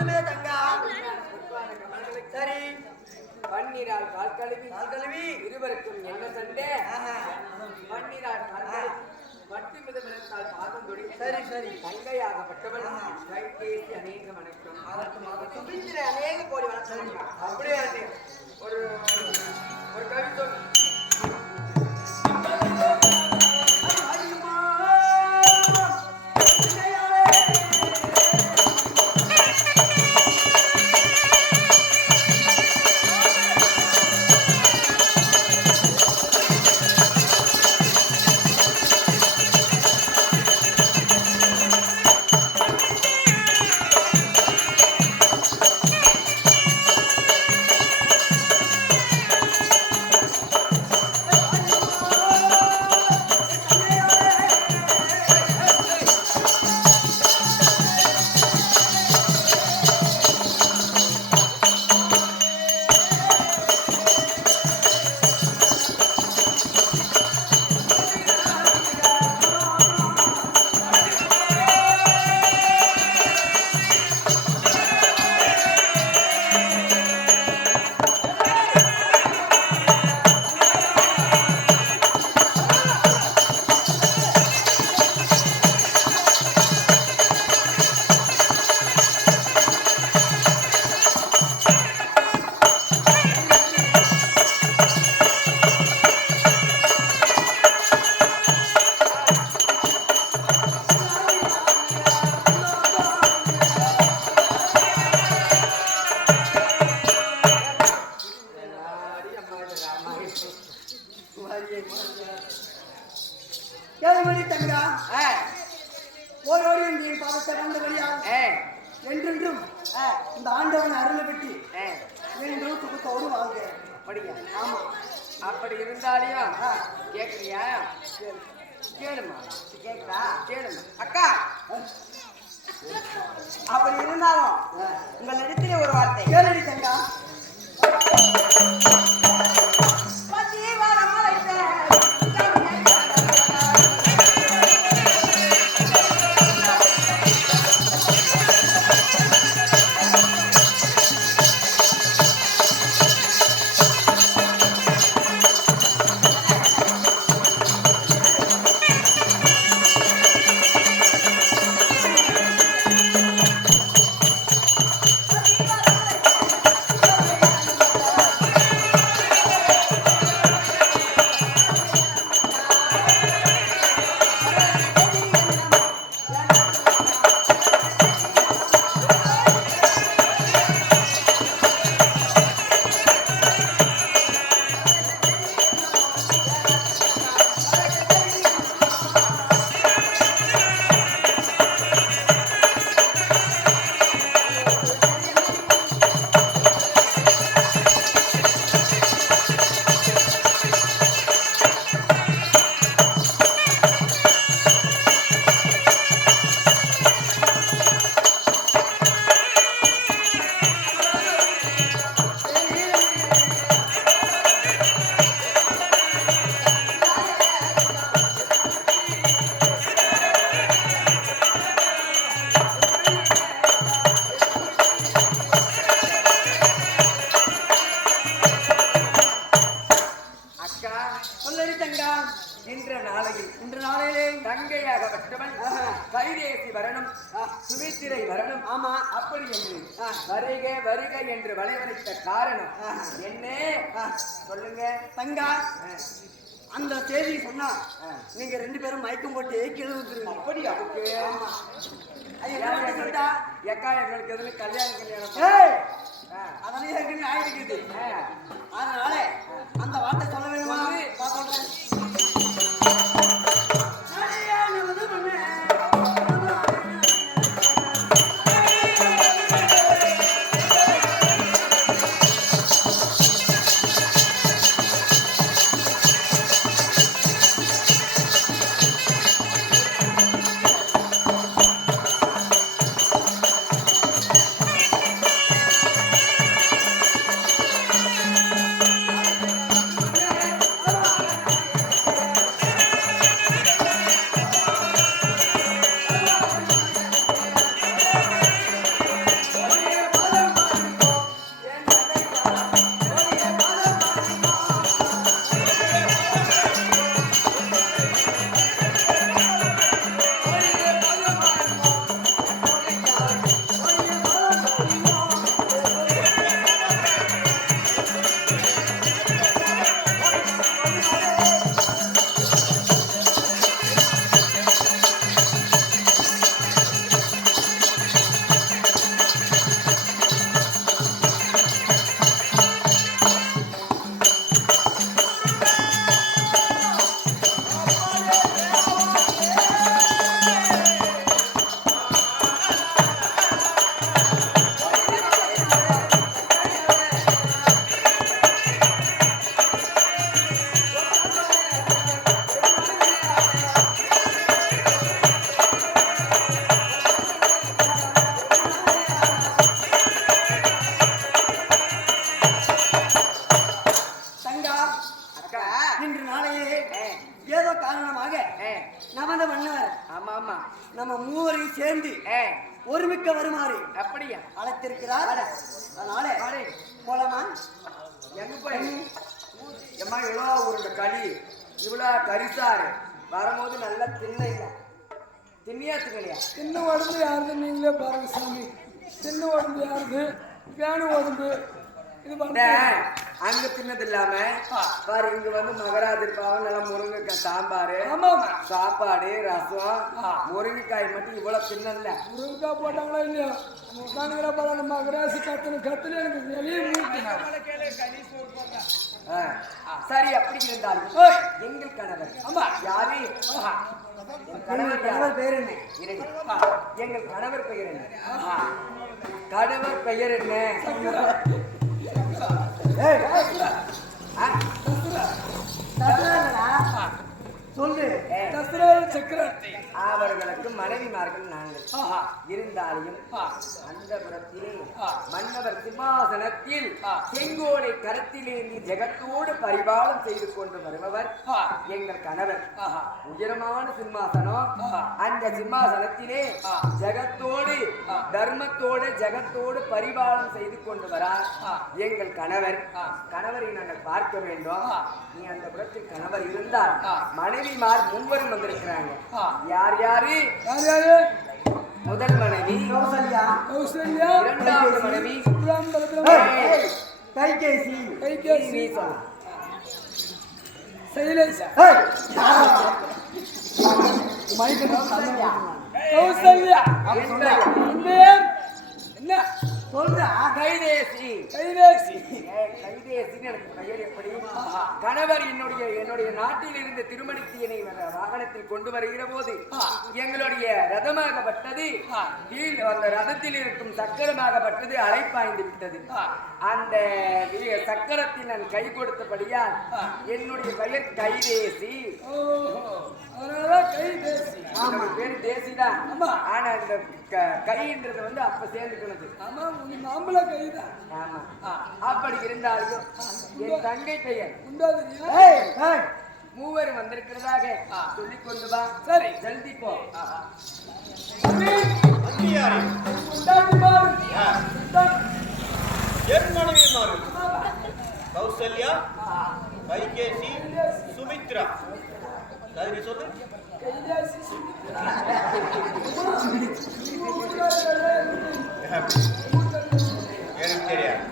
சொல்லுமே தங்கா. சரி பன்னீரால் கால் கழுவி இருவருக்கும் என்ன சண்டை? பன்னீரால் கால் மட்டு மிதமிழத்தால் பாதம் தொடி. சரி சரி தங்கையாகப்பட்டவள் கைகேசி அநேக வணக்கம். அதற்கு அநேக கோடி வணக்கம். அப்படியே ஒரு ஒரு கவி சொல். ஏழுமணி தங்கா ஓரோடி என் பாதத்தை வந்தபடியா என்றென்றும் இந்த ஆண்டவன் அருளை பெட்டி என்றும் சுகத்தோடு வாழ்க. அப்படியா? ஆமா. அப்படி இருந்தாலையும் கேக்குறியா? கேளுமா. கேக்குறா? கேளுமா. அக்கா அப்படி இருந்தாலும் உங்கள் இடத்திலே ஒரு வார்த்தை கேளடி தங்கா. இன்று நாளையிலே தங்கையாகப்பட்டவன் கைதேசி வரணும், சுமித்திரை வரணும். ஆமா, அப்படி என்று வருக வருக என்று வளைவரைத்த காரணம் என்ன சொல்லுங்க தங்கா. அந்த செய்தி சொன்னா நீங்க 2 பேரும் மயக்கம் போட்டு கீழே ஊத்துருங்க. அப்படி அதுக்கு சொல்லிட்டா எக்கா எங்களுக்கு எதுல கல்யாணம் அதனால ஏற்கனவே ஆயிருக்குது. அதனால அந்த வார்த்தை சொல்ல வேணுமா? நான் சொல்றேன். நம்ம மூவரையும் சேர்ந்து ஒருமிக்க வருமாறு அப்படியா அழைத்திருக்கிறார். அதனால போலாமா? எங்க போய் எம்மா இவ்வளோ ஒரு களி இவ்வளோ கரிசாரு வரும்போது நல்லா தின்ன இல்ல தின்னியாத்துக்கலையா? சின்ன உடம்பு யாருது நீங்களே பாருங்க சாமி. சின்ன உடம்பு யாருது? பேணு உடம்பு இது பண்ண அங்க தின்னது இல்லாம பாரு இங்க வந்து மகராஜர் பாவம் நல்லா முருங்கைக்காய் சாம்பாரு சாப்பாடு ரசம் முருங்கைக்காய் மட்டும் இவ்வளவு தின்னல. முருங்கைக்காய் போட்டாங்களா இல்லையா? உட்காந்துக்கிற பாரு நம்ம மகராசி கத்துல எனக்கு வெளியே சரி அப்படி இருந்தாலும் எங்கள் கணவர் ஆமா யாரு? கணவர் பேர் என்ன? எங்கள் கணவர் பெயர் என்ன? கணவர் பெயர் என்ன? சொல்லு. சக்கரவர்த்தி அவர்களுக்கு மனைவிமார்கள் நாங்கள் இருந்தாலும் அந்த புறத்திலே மன்னவர் சிம்மாசனத்தில் செங்கோலை கரத்திலேந்தி ஜெகத்தோடு பரிபாலம் செய்து கொண்டு வருபவர் எங்கள் கணவர். உயரமான சிம்மாசனம். அந்த சிம்மாசனத்திலே ஜெகத்தோடு தர்மத்தோடு ஜெகத்தோடு பரிபாலம் செய்து கொண்டு வரார் எங்கள் கணவர். கணவரை நாங்கள் பார்க்க வேண்டும். நீ அந்த புறத்தில் கணவர் இருந்தால் மனைவிமார் மூவரும் வந்திருக்கிறாங்க. யார் யாரு? முதல் மனைவி கௌசல்யா. இரண்டாவது மனைவி கைகேசி. நீ சொல்லு. கௌசல்யா என்ன சொல்றா? கைதேசி. கைதேசி கைதேசின்னு எனக்கு பெயர் எப்படி? கணவர் என்னுடைய நாட்டில் இருந்து திருமணித்தியனை வாகனத்தில் கொண்டு வருகிற போது எங்களுடைய ரதமாகப்பட்டது அந்த ரதத்தில் இருக்கும் சக்கரமாகப்பட்டது அலைப்பாய்ந்து விட்டது. அந்த சக்கரத்தில் நான் கை கொடுத்தபடியால் என்னுடைய பெயர் கைதேசி. கைதேசி பேரு தேசிதான். ஆனா இந்த கைன்றது வந்து அப்ப சேர்ந்துக்கிறது. ஆமா மாம்பழ கைதான். ஆமா அப்படி இருந்தாலும் என் தங்கை பெயர் மூவர் வந்திருக்கிறதாக சொல்லிக் கொண்டு வா. சரி ஜல்தி போ. என் மனைவிமார்கள் கௌசல்யா, கைகேசி, சுமித்ரா. சரி சொல்லு. எனக்கு தெரியாது.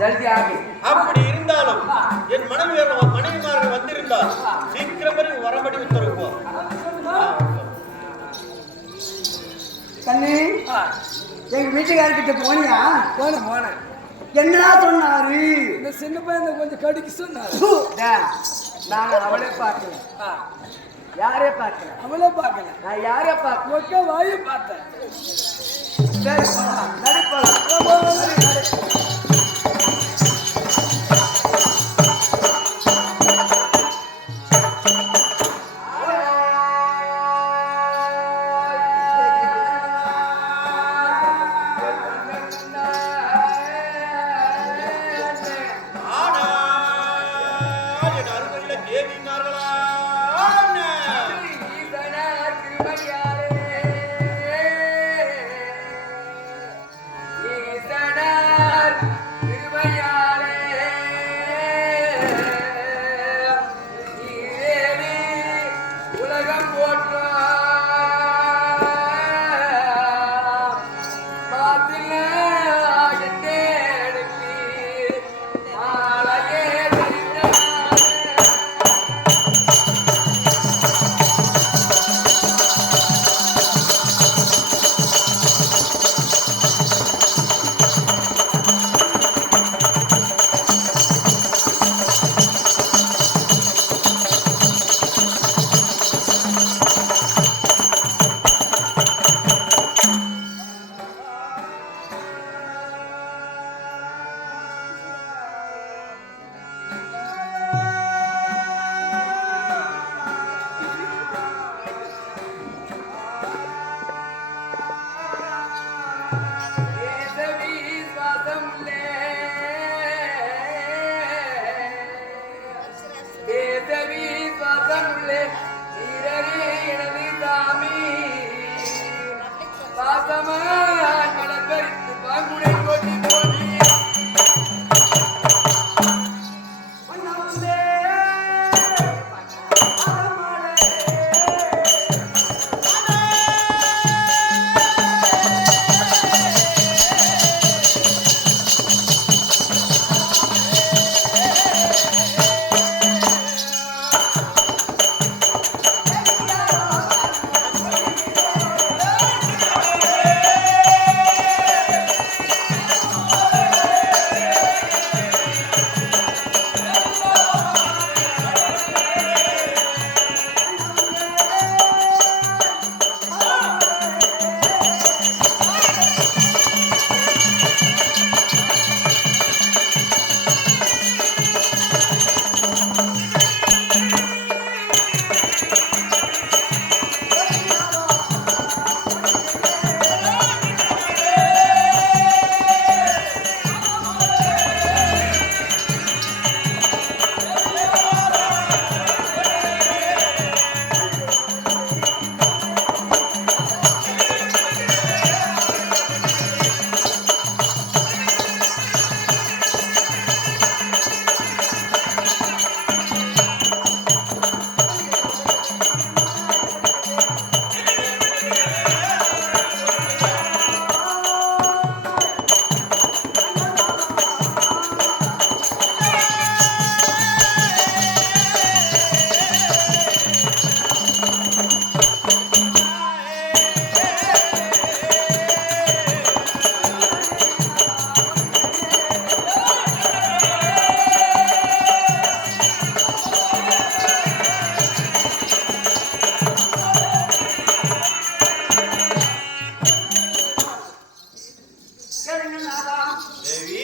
ஜல்தி ஆகு. அப்படி இருந்தாலும் என் மனைவிமார்கள் வந்திருந்தால் சீக்கிரமே வரபடி உத்தரவு. கண்ணு எங்க வீட்டுக்காரர்கிட்ட போனியா? போன என்னடா சொன்னாரு? இந்த சின்ன பையன் கொஞ்சம் கடிக்கு சொன்னாரு. நான் அவளே பார்க்கல. யாரே பார்க்கல? அவளே பார்க்கல. நான் யாரை பார்க்க? ஒக்க வாயை பார்த்தேன். ஈசனா பாசமாய் மலர்பறித்து பாங்குடை கொட்டி போடி தேவி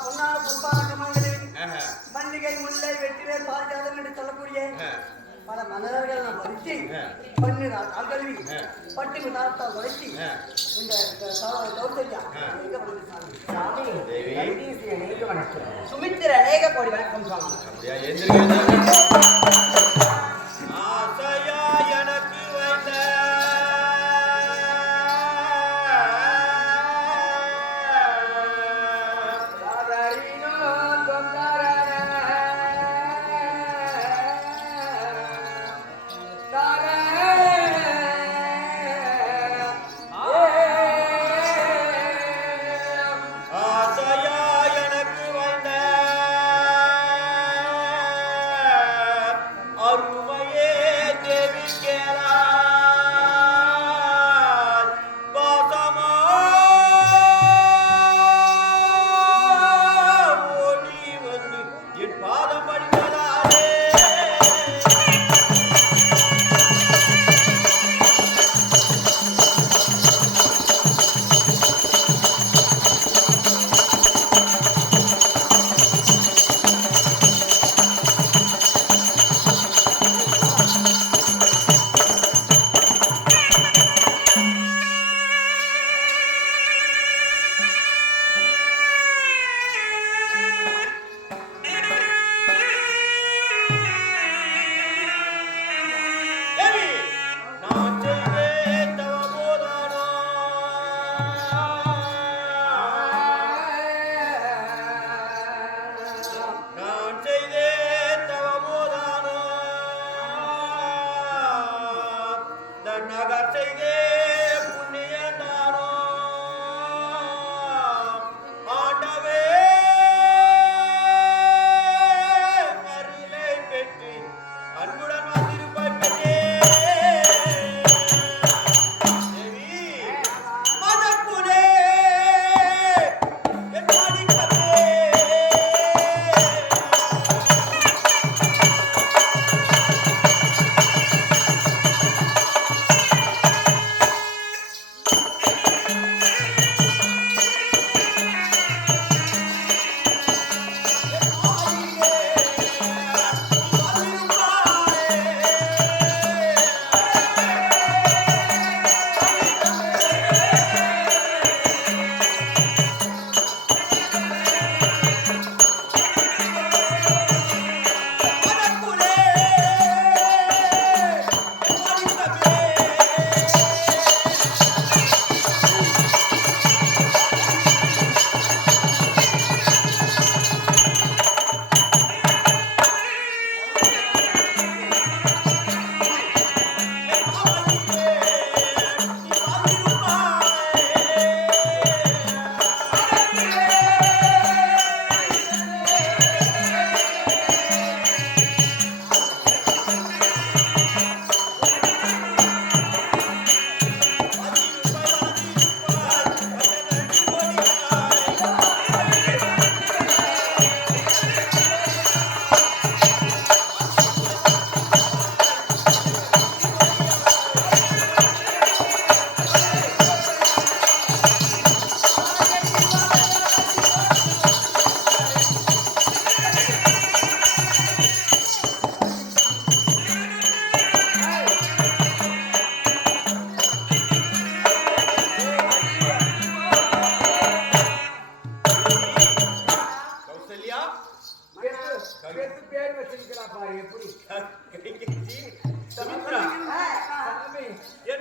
பொன்னான பொற்பான மகளிர் ஆஹா. மல்லிகை முல்லை வெற்றிலை பாரிஜாதம் என்று சொல்லக்கூடிய ஆ. பல மலர்கள் நாம் பறித்து ஆ. பண்ணு கல்வி ஆ. பட்டு விதாரத்தால் உழைச்சி ஆ. இந்த கௌசல்யா ஆ. எங்க வந்து சாமி? சாமி, தேவி. கணேசி அநேக வணக்கம். சுமித்திர அநேக கோடி வணக்கம் சாமி. அப்படியா? எந்திரிங்க. ஆசையா எனக்கு வைத்த சாதரினோ தொந்தரன தார ஆசையா எனக்கு வைத்த அருமையே தேவி கேளாய் பாசமா ஓடி வந்து என் பாதம் படித்ததாலே தேவி நான் செய்தேன் தவமோதானோ நான் செய்தேன் தவமோதானோ தன்னகர் செய்தே புண்ணியந்தானோ ஆண்டவே அருளை பெற்று அன்புடன் வந்திருப்பாய் பெற்றே தேவி மதக்குலே என் மாணிக்கமே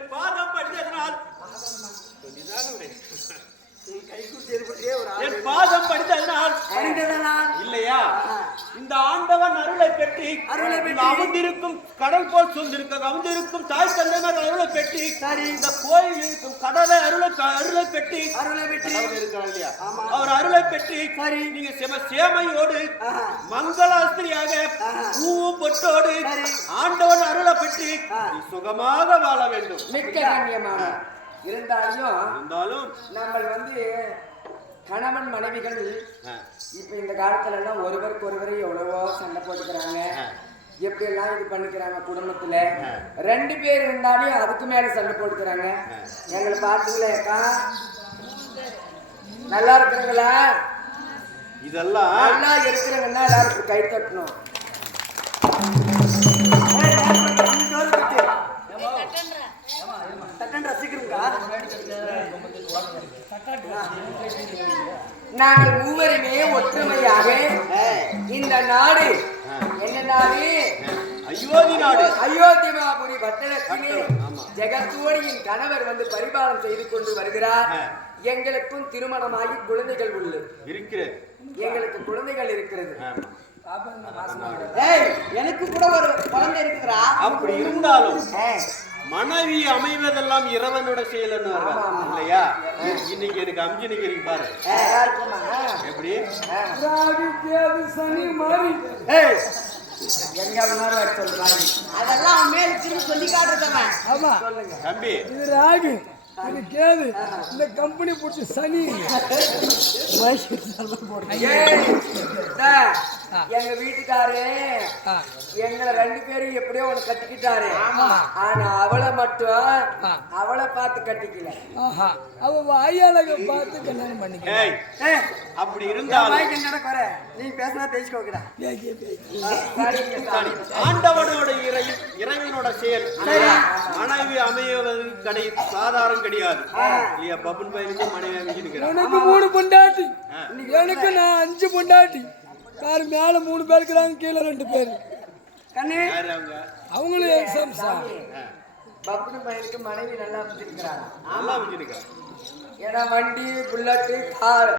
என் பாதம் படித்ததனால் என் பாதம் படித்ததனால் இல்லையா இந்த ஆண்டவன் அருளை பெற்றி அமர்ந்திருக்கும் கடல் போல் அமர்ந்திருக்கும் தாய் தந்தையினர் அருளை பெற்றி இந்த கோயில் இருக்கும் கடலை அருளை பெற்றி இருக்கிறார் இல்லையா அவர் அருளை பெற்றி நீங்க சேமையோடு மங்களாஸ்திரியாக பூவும் பொட்டோடு ஆண்டவன் அருளை பெற்றி சுகமாக வாழ வேண்டும். மிக்க கண்ணியமான இருந்தாலும் நம்ம வந்து கணவன் மனைவிகள் இப்ப இந்த காலத்துல எல்லாம் ஒருவருக்கு ஒருவரை எவ்வளவோ சண்டை போட்டுக்கிறாங்க, எப்படி எல்லாம் இது பண்ணிக்கிறாங்க. குடும்பத்துல 2 பேர் இருந்தாலும் அதுக்கு மேல சண்டை போட்டுக்கிறாங்க. எங்களை பார்த்தீங்களா நல்லா இருக்கிறீங்களா? இதெல்லாம் நல்லா இருக்கிறவங்கன்னா எல்லாருக்கும் கை தட்டணும். நாங்கள் மூவருமே ஒற்றுமையாக இந்த நாடு என்ன நாடு? அயோத்திமாபுரி பட்டணத்திலே ஜெகத்தோடியின் கணவர் வந்து பரிபாலனம் செய்து கொண்டு வருகிறார். எங்களுக்கும் திருமணமாகி குழந்தைகள் இருக்கிறது. எங்களுக்கு குழந்தைகள் இருக்கிறது. எனக்கு கூட ஒரு குழந்தை இருக்குறா. அப்படி இருந்தாலும் மனைவி அமைவதெல்லாம் இறைவனோட செயல்னு இல்லையா? இன்னைக்கு எனக்கு அம்ஜினிக்கிறீங்க பாரு எப்படி சனி மாறி அதெல்லாம் மேல திரும்பி சொல்லி காட்டுறவன். ஆமா தம்பி இது ராகு இது கேது இந்த கம்பெனி பிடிச்சி சனி எங்க வீட்டுக்காரு எங்களை 2 பேரும் எப்படியோ ஒண்ணு கட்டிக்கிட்டாரு. ஆனா அவளை மட்டும் அவளை பார்த்து கட்டிக்கல. அவ வாயாளக பார்த்து கல்யாணம் பண்ணிக்க. அப்படி இருந்தாலும் நீ பேசினா பேசிக்கோங்கடா. ஆண்டவனோட இறைவனோட செயல் மனைவி அமைவது சாதாரணம் கிடையாது இல்லையா? பப்புன் பையனுக்கு மனைவி அமைச்சிருக்கிறார். எனக்கு 3 பொண்டாட்டி, எனக்கு நான் 5 பொண்டாட்டி. கார் மேல 3 பேர் இருக்கிறாங்க, கீழே 2 பேர். அவங்களும் எக்ஸாம் சார். பப்புனு பையனுக்கு மனைவி நல்லா அமைச்சிருக்கிறாங்க. நல்லா அமைச்சிருக்காங்க. ஏன்னா வண்டி புல்லட்டு கார்